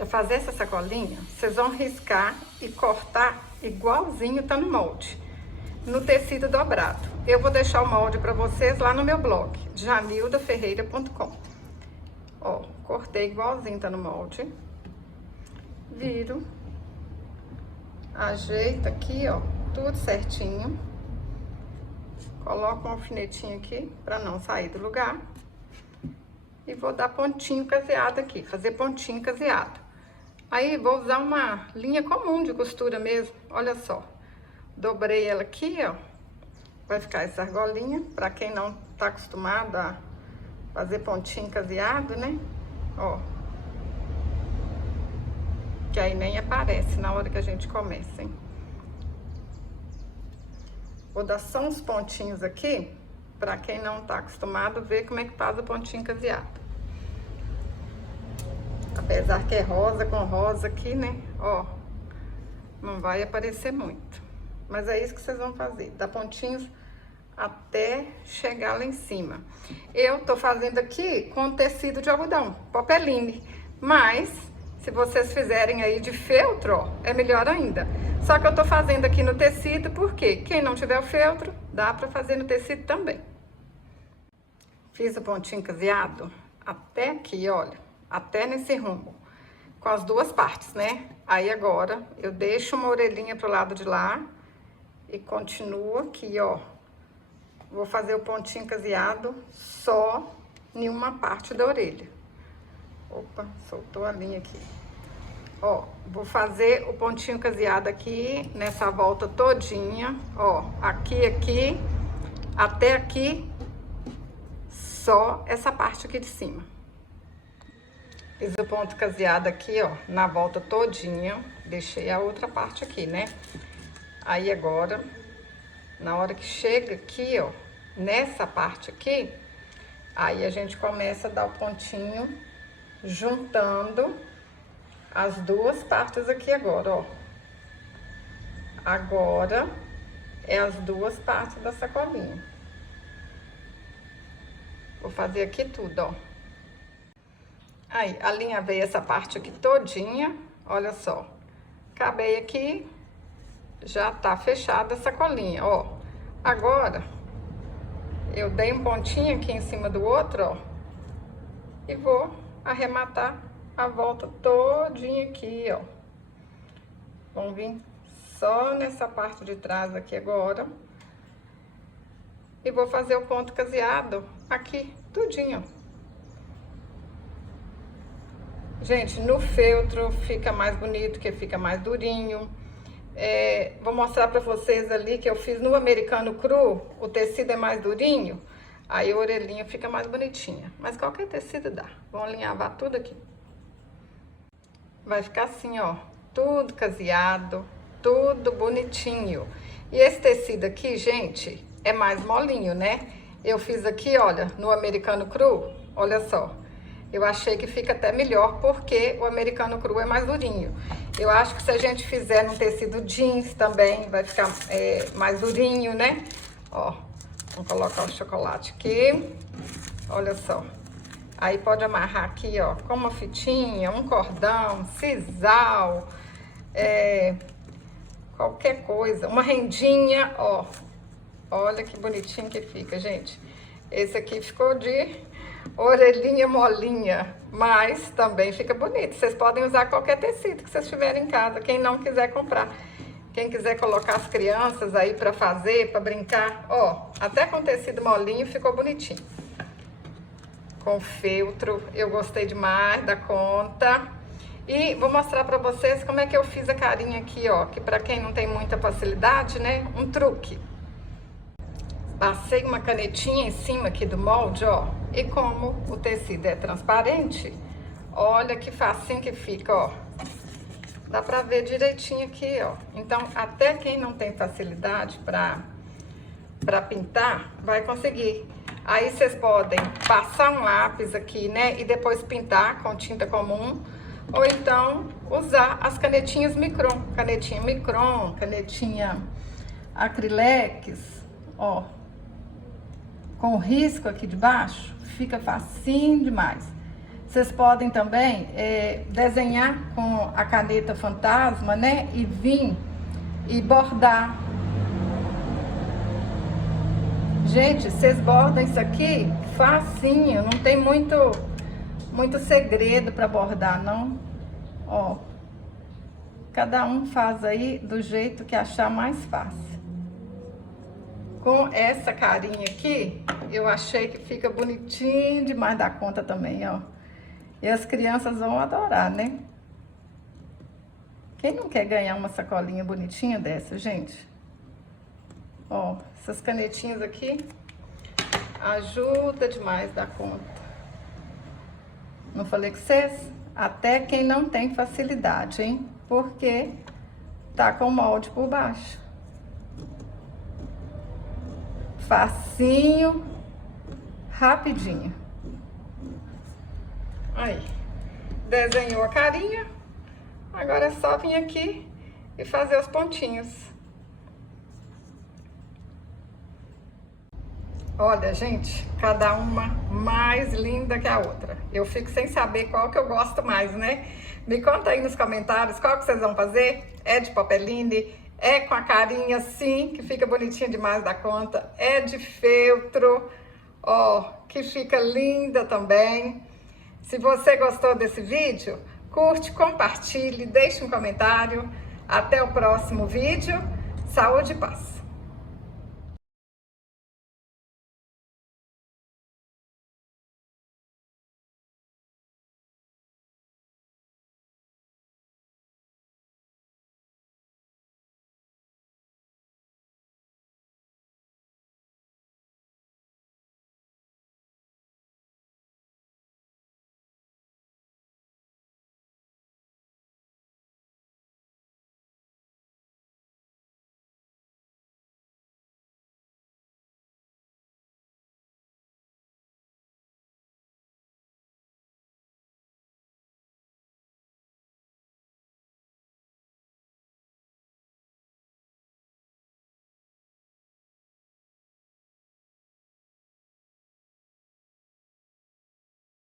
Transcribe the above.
Para fazer essa sacolinha, vocês vão riscar e cortar igualzinho tá no molde, no tecido dobrado. Eu vou deixar o molde para vocês lá no meu blog, janildaferreira.com. Ó, cortei igualzinho tá no molde. Viro, ajeito aqui, ó, tudo certinho. Coloco um alfinetinho aqui para não sair do lugar. E vou dar pontinho caseado aqui, fazer pontinho caseado. Aí vou usar uma linha comum de costura mesmo, olha só. Dobrei ela aqui, ó. Vai ficar essa argolinha, para quem não tá acostumado a fazer pontinho caseado, né? Ó. Que aí nem aparece na hora que a gente começa, hein? Vou dar só uns pontinhos aqui, para quem não tá acostumado, ver como é que faz o pontinho caseado. Apesar que é rosa com rosa aqui, né? Ó, não vai aparecer muito. Mas é isso que vocês vão fazer, dar pontinhos até chegar lá em cima. Eu tô fazendo aqui com tecido de algodão, popeline. Mas, se vocês fizerem aí de feltro, ó, é melhor ainda. Só que eu tô fazendo aqui no tecido, porque quem não tiver o feltro, dá pra fazer no tecido também. Fiz o pontinho caseado até aqui, olha. Até nesse rumo, com as duas partes, né? Aí agora, eu deixo uma orelhinha pro lado de lá e continuo aqui, ó. Vou fazer o pontinho caseado só em uma parte da orelha. Opa, soltou a linha aqui. Ó, vou fazer o pontinho caseado aqui, nessa volta todinha, ó. Aqui, até aqui, só essa parte aqui de cima. Fiz o ponto caseado aqui, ó, na volta todinha. Deixei a outra parte aqui, né? Aí agora, na hora que chega aqui, ó, nessa parte aqui, aí a gente começa a dar o pontinho juntando as duas partes aqui agora, ó. Agora é as duas partes da sacolinha. Vou fazer aqui tudo, ó. Aí, alinhavei essa parte aqui todinha, olha só. Acabei aqui, já tá fechada a sacolinha, ó. Agora, eu dei um pontinho aqui em cima do outro, ó. E vou arrematar a volta todinha aqui, ó. Vamos vir só nessa parte de trás aqui agora. E vou fazer o ponto caseado aqui, tudinho, ó. Gente, no feltro fica mais bonito, que fica mais durinho. Vou mostrar pra vocês ali que eu fiz no americano cru, o tecido é mais durinho, aí a orelhinha fica mais bonitinha. Mas qualquer tecido dá. Vamos alinhavar tudo aqui. Vai ficar assim, ó, tudo caseado, tudo bonitinho. E esse tecido aqui, gente, é mais molinho, né? Eu fiz aqui, olha, no americano cru, olha só. Eu achei que fica até melhor, porque o americano cru é mais durinho. Eu acho que se a gente fizer no tecido jeans também, vai ficar mais durinho, né? Ó, vamos colocar o chocolate aqui. Olha só. Aí pode amarrar aqui, ó, com uma fitinha, um cordão, sisal, qualquer coisa. Uma rendinha, ó. Olha que bonitinho que fica, gente. Esse aqui ficou de orelhinha molinha, mas também fica bonito. Vocês podem usar qualquer tecido que vocês tiverem em casa, quem não quiser comprar. Quem quiser colocar as crianças aí pra fazer, pra brincar, ó, até com tecido molinho ficou bonitinho. Com feltro, eu gostei demais da conta. E vou mostrar pra vocês como é que eu fiz a carinha aqui, ó, que pra quem não tem muita facilidade, né, um truque. Passei uma canetinha em cima aqui do molde, ó. E como o tecido é transparente, olha que facinho que fica, ó. Dá pra ver direitinho aqui, ó. Então, até quem não tem facilidade pra pintar, vai conseguir. Aí, vocês podem passar um lápis aqui, né? E depois pintar com tinta comum. Ou então, usar as canetinhas micron. Canetinha micron, canetinha acrylex, ó. Com o risco aqui de baixo, fica facinho demais. Vocês podem também desenhar com a caneta fantasma, né? E vir e bordar. Gente, vocês bordam isso aqui facinho, não tem muito segredo para bordar, não. Ó, cada um faz aí do jeito que achar mais fácil. Com essa carinha aqui, eu achei que fica bonitinho demais da conta também, ó. E as crianças vão adorar, né? Quem não quer ganhar uma sacolinha bonitinha dessa, gente? Ó, essas canetinhas aqui ajuda demais da conta. Não falei com vocês? Até quem não tem facilidade, hein? Porque tá com molde por baixo. Facinho, rapidinho. Aí, desenhou a carinha. Agora é só vir aqui e fazer os pontinhos. Olha, gente, cada uma mais linda que a outra. Eu fico sem saber qual que eu gosto mais, né? Me conta aí nos comentários qual que vocês vão fazer. É de popeline? É com a carinha assim, que fica bonitinha demais da conta? É de feltro, ó, que fica linda também. Se você gostou desse vídeo, curte, compartilhe, deixe um comentário. Até o próximo vídeo. Saúde e paz!